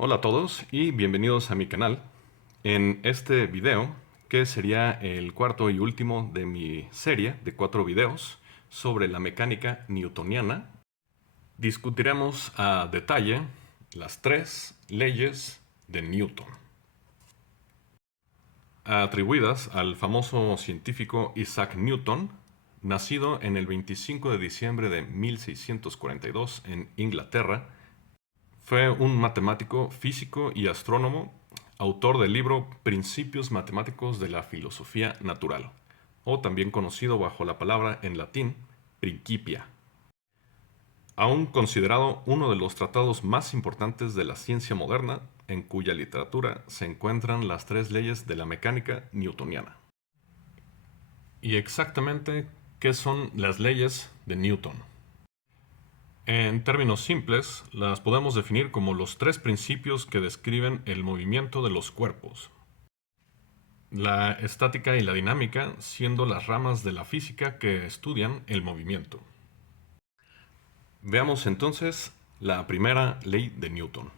Hola a todos y bienvenidos a mi canal. En este video, que sería el cuarto y último de mi serie de 4 videos sobre la mecánica newtoniana, discutiremos a detalle las 3 leyes de Newton, atribuidas al famoso científico Isaac Newton, nacido en el 25 de diciembre de 1642 en Inglaterra. Fue un matemático, físico y astrónomo, autor del libro Principios matemáticos de la filosofía natural, o también conocido bajo la palabra en latín Principia. Aún considerado uno de los tratados más importantes de la ciencia moderna, en cuya literatura se encuentran las 3 leyes de la mecánica newtoniana. ¿Y exactamente qué son las leyes de Newton? En términos simples, las podemos definir como los 3 principios que describen el movimiento de los cuerpos. La estática y la dinámica siendo las ramas de la física que estudian el movimiento. Veamos entonces la primera ley de Newton,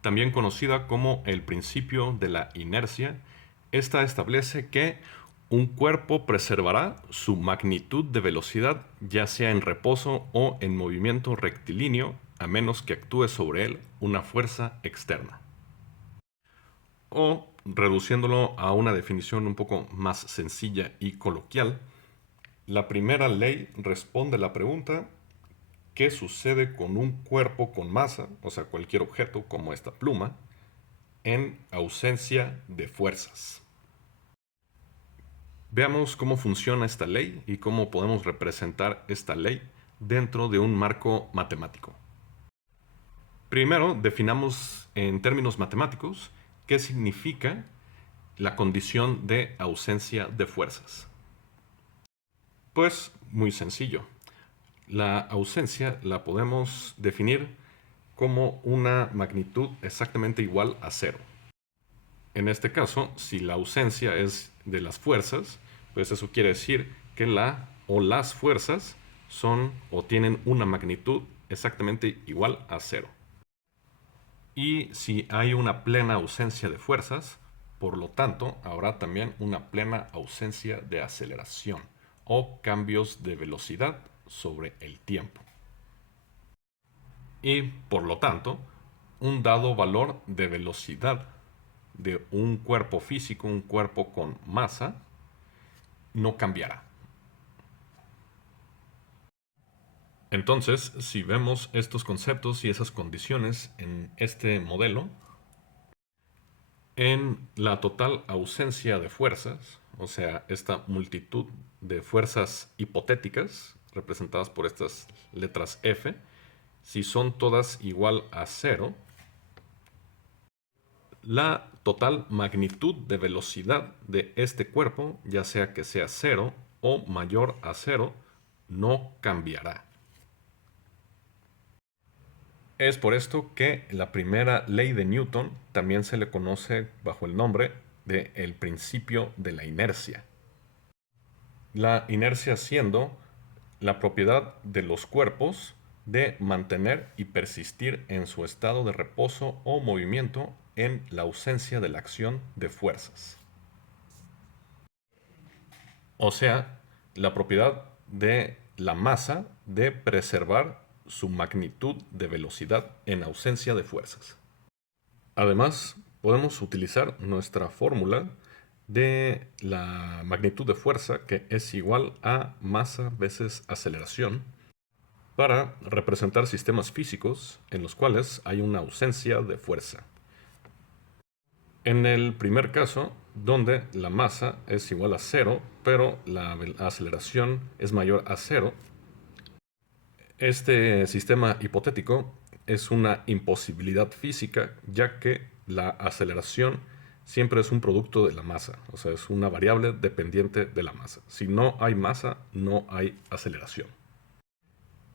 también conocida como el principio de la inercia. Esta establece que un cuerpo preservará su magnitud de velocidad, ya sea en reposo o en movimiento rectilíneo, a menos que actúe sobre él una fuerza externa. O, reduciéndolo a una definición un poco más sencilla y coloquial, la primera ley responde a la pregunta: ¿qué sucede con un cuerpo con masa, o sea, cualquier objeto como esta pluma, en ausencia de fuerzas? Veamos cómo funciona esta ley y cómo podemos representar esta ley dentro de un marco matemático. Primero, definamos en términos matemáticos qué significa la condición de ausencia de fuerzas. Pues muy sencillo. La ausencia la podemos definir como una magnitud exactamente igual a cero. En este caso, si la ausencia es de las fuerzas, pues eso quiere decir que la o las fuerzas son o tienen una magnitud exactamente igual a cero. Y si hay una plena ausencia de fuerzas, por lo tanto, habrá también una plena ausencia de aceleración o cambios de velocidad sobre el tiempo. Y por lo tanto, un dado valor de velocidad de un cuerpo físico, un cuerpo con masa, no cambiará. Entonces, si vemos estos conceptos y esas condiciones en este modelo, en la total ausencia de fuerzas, o sea, esta multitud de fuerzas hipotéticas, representadas por estas letras F, si son todas igual a cero, la total magnitud de velocidad de este cuerpo, ya sea que sea cero o mayor a cero, no cambiará. Es por esto que la primera ley de Newton también se le conoce bajo el nombre de el principio de la inercia. La inercia siendo la propiedad de los cuerpos de mantener y persistir en su estado de reposo o movimiento en la ausencia de la acción de fuerzas. O sea, la propiedad de la masa de preservar su magnitud de velocidad en ausencia de fuerzas. Además, podemos utilizar nuestra fórmula de la magnitud de fuerza, que es igual a masa veces aceleración, para representar sistemas físicos en los cuales hay una ausencia de fuerza. En el primer caso, donde la masa es igual a cero, pero la aceleración es mayor a cero, este sistema hipotético es una imposibilidad física, ya que la aceleración siempre es un producto de la masa, o sea, es una variable dependiente de la masa. Si no hay masa, no hay aceleración.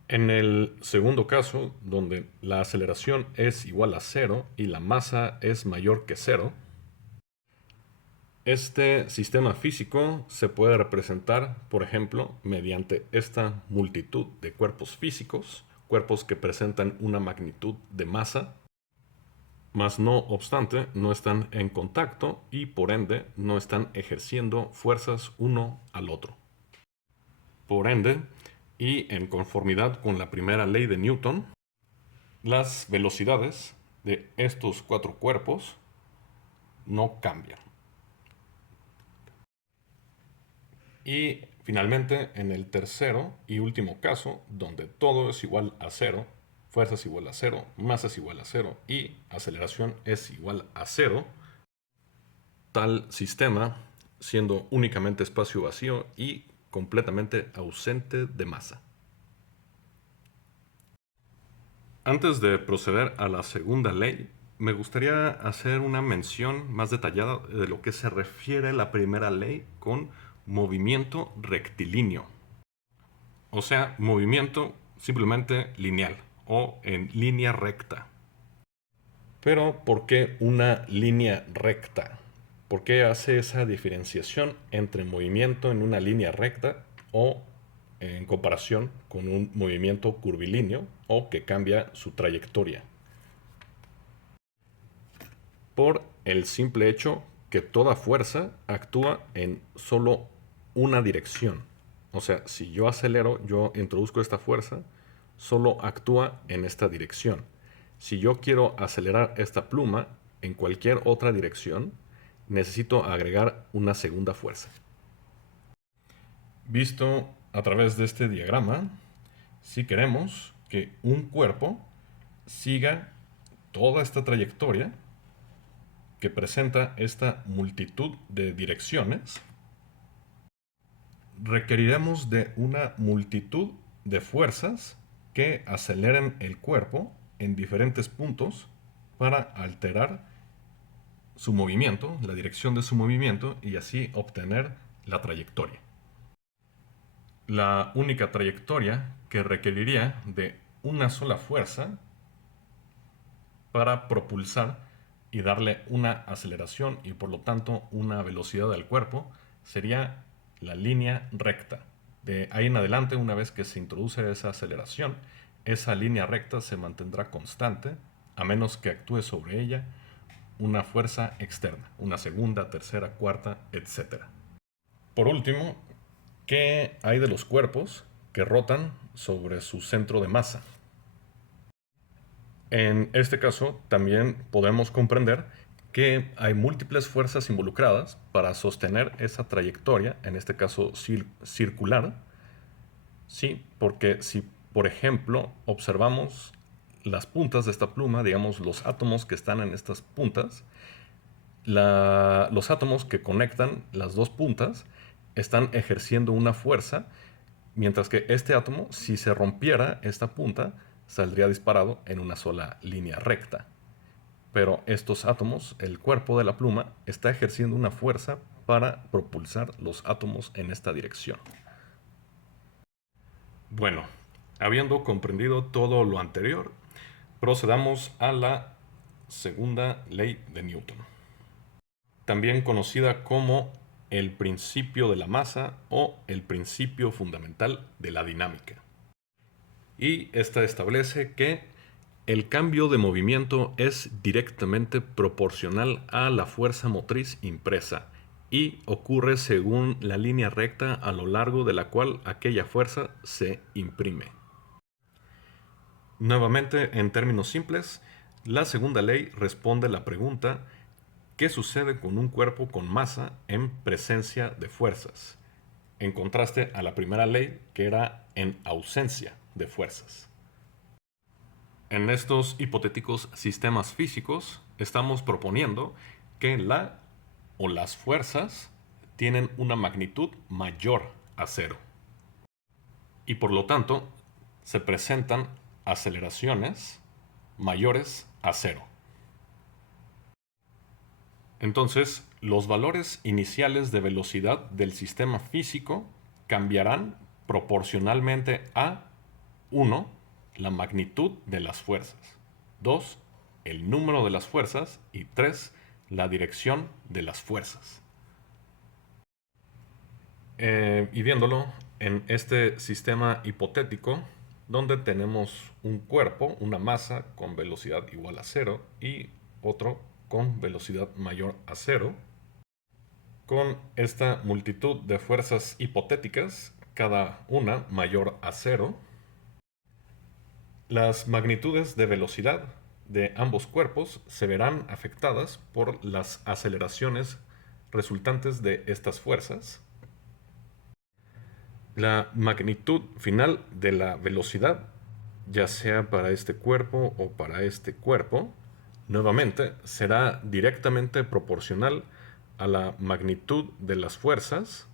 En el segundo caso, donde la aceleración es igual a cero y la masa es mayor que cero, este sistema físico se puede representar, por ejemplo, mediante esta multitud de cuerpos físicos, cuerpos que presentan una magnitud de masa, mas no obstante no están en contacto y por ende no están ejerciendo fuerzas uno al otro. Por ende, y en conformidad con la primera ley de Newton, las velocidades de estos cuatro cuerpos no cambian. Y finalmente, en el tercero y último caso, donde todo es igual a cero, fuerza es igual a cero, masa es igual a cero y aceleración es igual a cero, tal sistema siendo únicamente espacio vacío y completamente ausente de masa. Antes de proceder a la segunda ley, me gustaría hacer una mención más detallada de lo que se refiere la primera ley con movimiento rectilíneo. O sea, movimiento simplemente lineal o en línea recta. Pero, ¿por qué una línea recta? ¿Por qué hace esa diferenciación entre movimiento en una línea recta o en comparación con un movimiento curvilíneo o que cambia su trayectoria? Por el simple hecho que toda fuerza actúa en solo una dirección. O sea, si yo acelero, yo introduzco esta fuerza, solo actúa en esta dirección. Si yo quiero acelerar esta pluma en cualquier otra dirección, necesito agregar una segunda fuerza. Visto a través de este diagrama, si queremos que un cuerpo siga toda esta trayectoria que presenta esta multitud de direcciones, requeriremos de una multitud de fuerzas que aceleren el cuerpo en diferentes puntos para alterar su movimiento, la dirección de su movimiento y así obtener la trayectoria. La única trayectoria que requeriría de una sola fuerza para propulsar y darle una aceleración y por lo tanto una velocidad al cuerpo sería la línea recta. De ahí en adelante, una vez que se introduce esa aceleración, esa línea recta se mantendrá constante a menos que actúe sobre ella una fuerza externa, una segunda, tercera, cuarta, etc. Por último, ¿qué hay de los cuerpos que rotan sobre su centro de masa? En este caso, también podemos comprender que hay múltiples fuerzas involucradas para sostener esa trayectoria, en este caso circular. Sí, porque si, por ejemplo, observamos las puntas de esta pluma, digamos los átomos que están en estas puntas, los átomos que conectan las dos puntas están ejerciendo una fuerza, mientras que este átomo, si se rompiera esta punta, saldría disparado en una sola línea recta. Pero estos átomos, el cuerpo de la pluma, está ejerciendo una fuerza para propulsar los átomos en esta dirección. Bueno, habiendo comprendido todo lo anterior, procedamos a la segunda ley de Newton, también conocida como el principio de la masa o el principio fundamental de la dinámica. Y esta establece que el cambio de movimiento es directamente proporcional a la fuerza motriz impresa y ocurre según la línea recta a lo largo de la cual aquella fuerza se imprime. Nuevamente, en términos simples, la segunda ley responde la pregunta: ¿qué sucede con un cuerpo con masa en presencia de fuerzas? En contraste a la primera ley, que era en ausencia de fuerzas. En estos hipotéticos sistemas físicos, estamos proponiendo que la o las fuerzas tienen una magnitud mayor a cero. Y por lo tanto, se presentan aceleraciones mayores a cero. Entonces, los valores iniciales de velocidad del sistema físico cambiarán proporcionalmente a 1, la magnitud de las fuerzas; 2, el número de las fuerzas; y 3, la dirección de las fuerzas. Y viéndolo en este sistema hipotético, donde tenemos un cuerpo, una masa con velocidad igual a cero y otro con velocidad mayor a cero. Con esta multitud de fuerzas hipotéticas, cada una mayor a cero, las magnitudes de velocidad de ambos cuerpos se verán afectadas por las aceleraciones resultantes de estas fuerzas. La magnitud final de la velocidad, ya sea para este cuerpo o para este cuerpo, nuevamente será directamente proporcional a la magnitud de las fuerzas,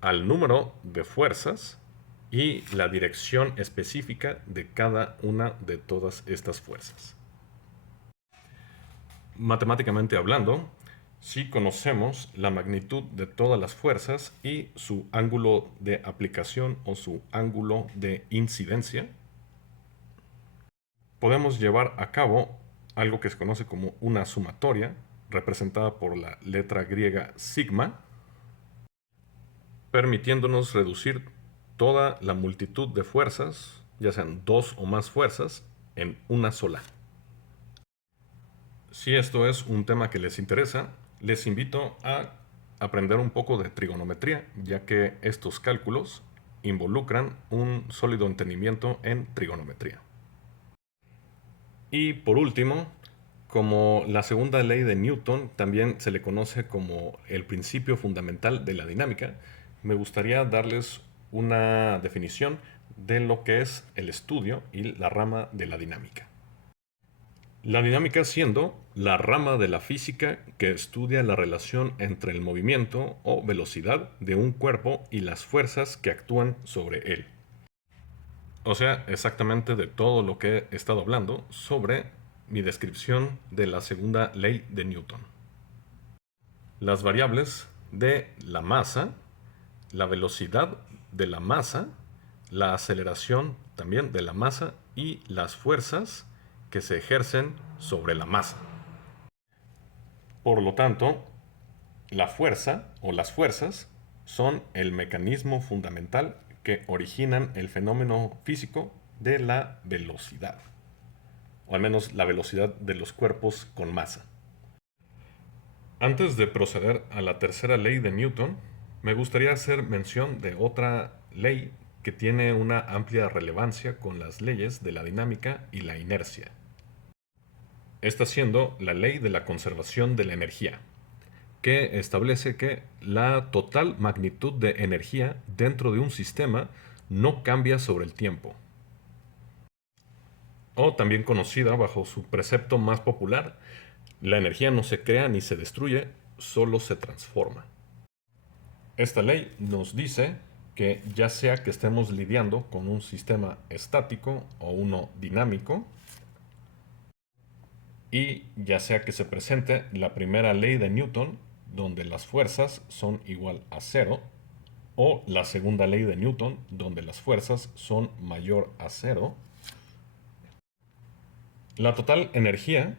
al número de fuerzas y la dirección específica de cada una de todas estas fuerzas. Matemáticamente hablando, si conocemos la magnitud de todas las fuerzas y su ángulo de aplicación o su ángulo de incidencia, podemos llevar a cabo algo que se conoce como una sumatoria, representada por la letra griega sigma, permitiéndonos reducir toda la multitud de fuerzas, ya sean dos o más fuerzas, en una sola. Si esto es un tema que les interesa, les invito a aprender un poco de trigonometría, ya que estos cálculos involucran un sólido entendimiento en trigonometría. Y por último, como la segunda ley de Newton también se le conoce como el principio fundamental de la dinámica, me gustaría darles una definición de lo que es el estudio y la rama de la dinámica. La dinámica siendo la rama de la física que estudia la relación entre el movimiento o velocidad de un cuerpo y las fuerzas que actúan sobre él. O sea, exactamente de todo lo que he estado hablando sobre mi descripción de la segunda ley de Newton. Las variables de la masa, la velocidad de la masa, la aceleración también de la masa y las fuerzas que se ejercen sobre la masa. Por lo tanto, la fuerza o las fuerzas son el mecanismo fundamental que originan el fenómeno físico de la velocidad, o al menos la velocidad de los cuerpos con masa. Antes de proceder a la tercera ley de Newton, me gustaría hacer mención de otra ley que tiene una amplia relevancia con las leyes de la dinámica y la inercia. Esta siendo la ley de la conservación de la energía, que establece que la total magnitud de energía dentro de un sistema no cambia sobre el tiempo. O también conocida bajo su precepto más popular, la energía no se crea ni se destruye, solo se transforma. Esta ley nos dice que ya sea que estemos lidiando con un sistema estático o uno dinámico, y ya sea que se presente la primera ley de Newton, donde las fuerzas son igual a cero, o la segunda ley de Newton, donde las fuerzas son mayor a cero, la total energía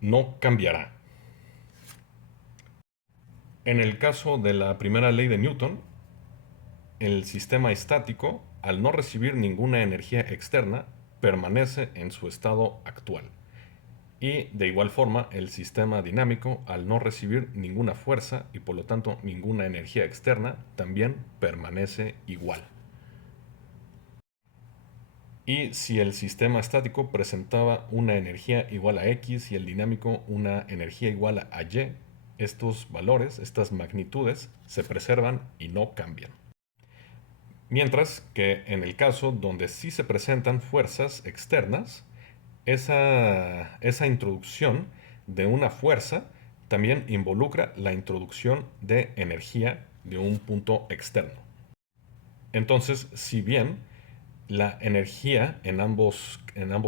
no cambiará. En el caso de la primera ley de Newton, el sistema estático, al no recibir ninguna energía externa, permanece en su estado actual. Y de igual forma, el sistema dinámico, al no recibir ninguna fuerza y por lo tanto ninguna energía externa, también permanece igual. Y si el sistema estático presentaba una energía igual a X y el dinámico una energía igual a Y, estos valores, estas magnitudes, se preservan y no cambian. Mientras que en el caso donde sí se presentan fuerzas externas, esa introducción de una fuerza también involucra la introducción de energía de un punto externo. Entonces, si bien la energía en ambos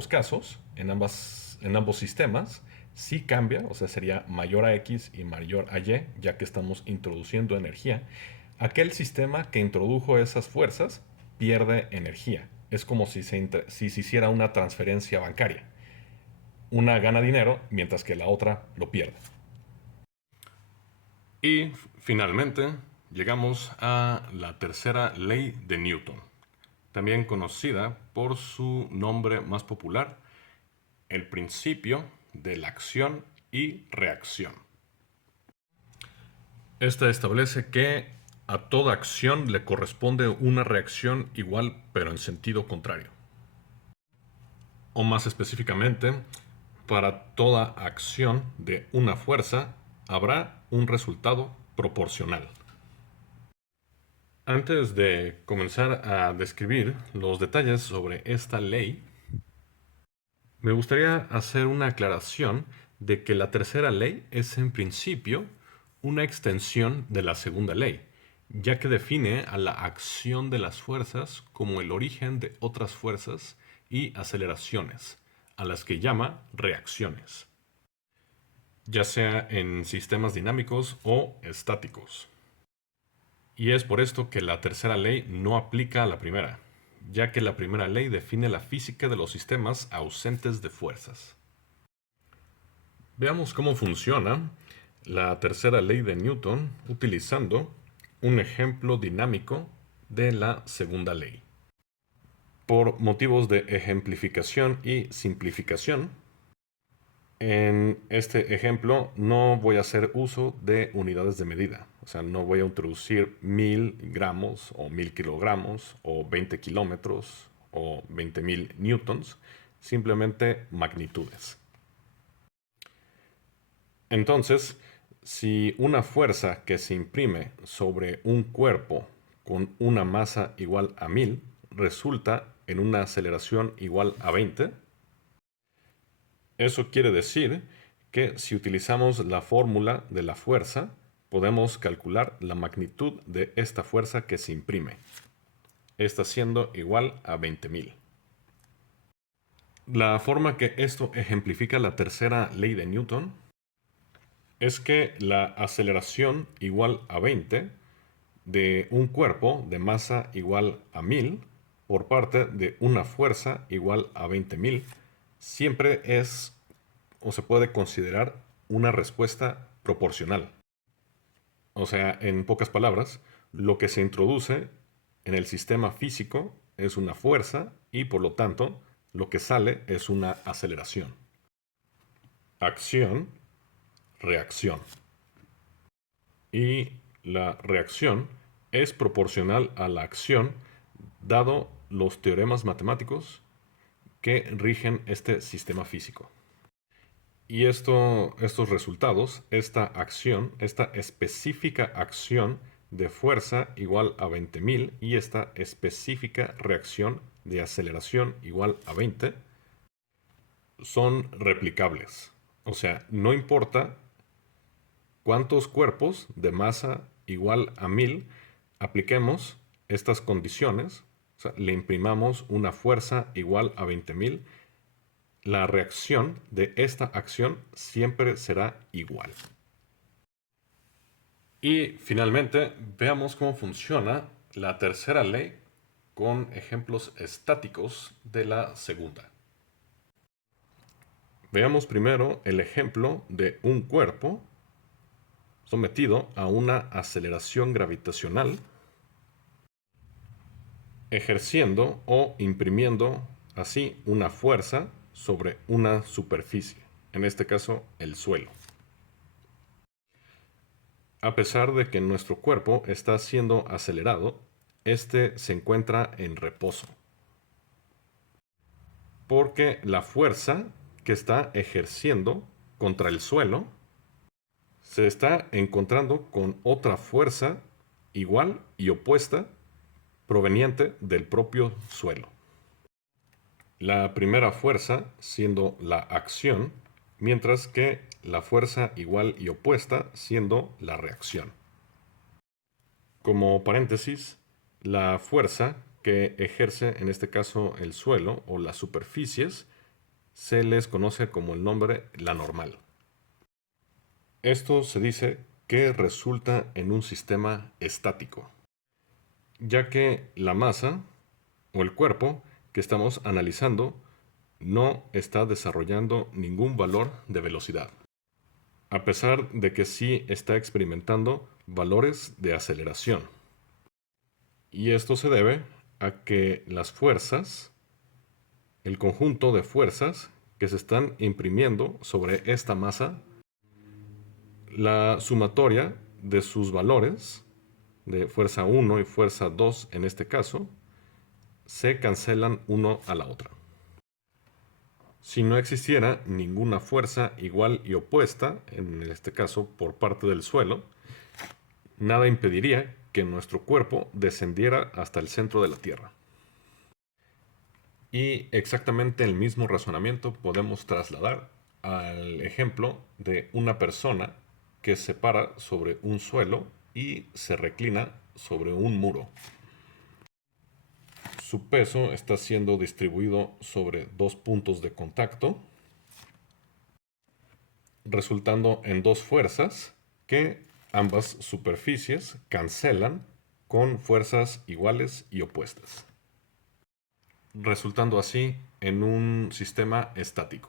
casos, en ambos sistemas, sí cambia, o sea, sería mayor a X y mayor a Y, ya que estamos introduciendo energía, aquel sistema que introdujo esas fuerzas pierde energía. Es como si se hiciera una transferencia bancaria. Una gana dinero mientras que la otra lo pierde. Y finalmente llegamos a la tercera ley de Newton, también conocida por su nombre más popular, el principio de la acción y reacción. Esta establece que a toda acción le corresponde una reacción igual pero en sentido contrario. O más específicamente, para toda acción de una fuerza habrá un resultado proporcional. Antes de comenzar a describir los detalles sobre esta ley, me gustaría hacer una aclaración de que la tercera ley es en principio una extensión de la segunda ley, ya que define a la acción de las fuerzas como el origen de otras fuerzas y aceleraciones, a las que llama reacciones, ya sea en sistemas dinámicos o estáticos. Y es por esto que la tercera ley no aplica a la primera, ya que la primera ley define la física de los sistemas ausentes de fuerzas. Veamos cómo funciona la tercera ley de Newton utilizando un ejemplo dinámico de la segunda ley. Por motivos de ejemplificación y simplificación, en este ejemplo no voy a hacer uso de unidades de medida. O sea, no voy a introducir 1000 gramos o 1000 kilogramos o 20 kilómetros o 20.000 newtons, simplemente magnitudes. Entonces, si una fuerza que se imprime sobre un cuerpo con una masa igual a 1000 resulta en una aceleración igual a 20, eso quiere decir que si utilizamos la fórmula de la fuerza, podemos calcular la magnitud de esta fuerza que se imprime, esta siendo igual a 20.000. La forma que esto ejemplifica la tercera ley de Newton es que la aceleración igual a 20 de un cuerpo de masa igual a 1000 por parte de una fuerza igual a 20.000 siempre es o se puede considerar una respuesta proporcional. O sea, en pocas palabras, lo que se introduce en el sistema físico es una fuerza y por lo tanto lo que sale es una aceleración. Acción, reacción. Y la reacción es proporcional a la acción dado los teoremas matemáticos que rigen este sistema físico. Y estos resultados, esta acción, esta específica acción de fuerza igual a 20.000 y esta específica reacción de aceleración igual a 20, son replicables. O sea, no importa cuántos cuerpos de masa igual a 1000 apliquemos estas condiciones, o sea, le imprimamos una fuerza igual a 20.000, la reacción de esta acción siempre será igual. Y finalmente, veamos cómo funciona la tercera ley con ejemplos estáticos de la segunda. Veamos primero el ejemplo de un cuerpo sometido a una aceleración gravitacional, ejerciendo o imprimiendo así una fuerza sobre una superficie, en este caso el suelo. A pesar de que nuestro cuerpo está siendo acelerado, este se encuentra en reposo, porque la fuerza que está ejerciendo contra el suelo se está encontrando con otra fuerza igual y opuesta proveniente del propio suelo. La primera fuerza siendo la acción, mientras que la fuerza igual y opuesta siendo la reacción. Como paréntesis, la fuerza que ejerce en este caso el suelo o las superficies se les conoce como el nombre la normal. Esto se dice que resulta en un sistema estático, ya que la masa o el cuerpo que estamos analizando no está desarrollando ningún valor de velocidad, a pesar de que sí está experimentando valores de aceleración. Y esto se debe a que las fuerzas, el conjunto de fuerzas que que se están imprimiendo sobre esta masa, la sumatoria de sus valores, de fuerza 1 y fuerza 2 en este caso, se cancelan uno a la otra. Si no existiera ninguna fuerza igual y opuesta, en este caso por parte del suelo, nada impediría que nuestro cuerpo descendiera hasta el centro de la Tierra. Y exactamente el mismo razonamiento podemos trasladar al ejemplo de una persona que se para sobre un suelo y se reclina sobre un muro. Su peso está siendo distribuido sobre dos puntos de contacto, resultando en dos fuerzas que ambas superficies cancelan con fuerzas iguales y opuestas, resultando así en un sistema estático.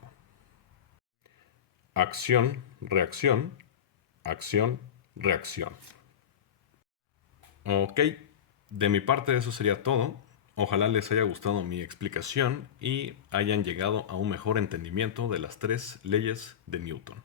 Acción, reacción, acción, reacción. Ok, de mi parte eso sería todo. Ojalá les haya gustado mi explicación y hayan llegado a un mejor entendimiento de las tres leyes de Newton.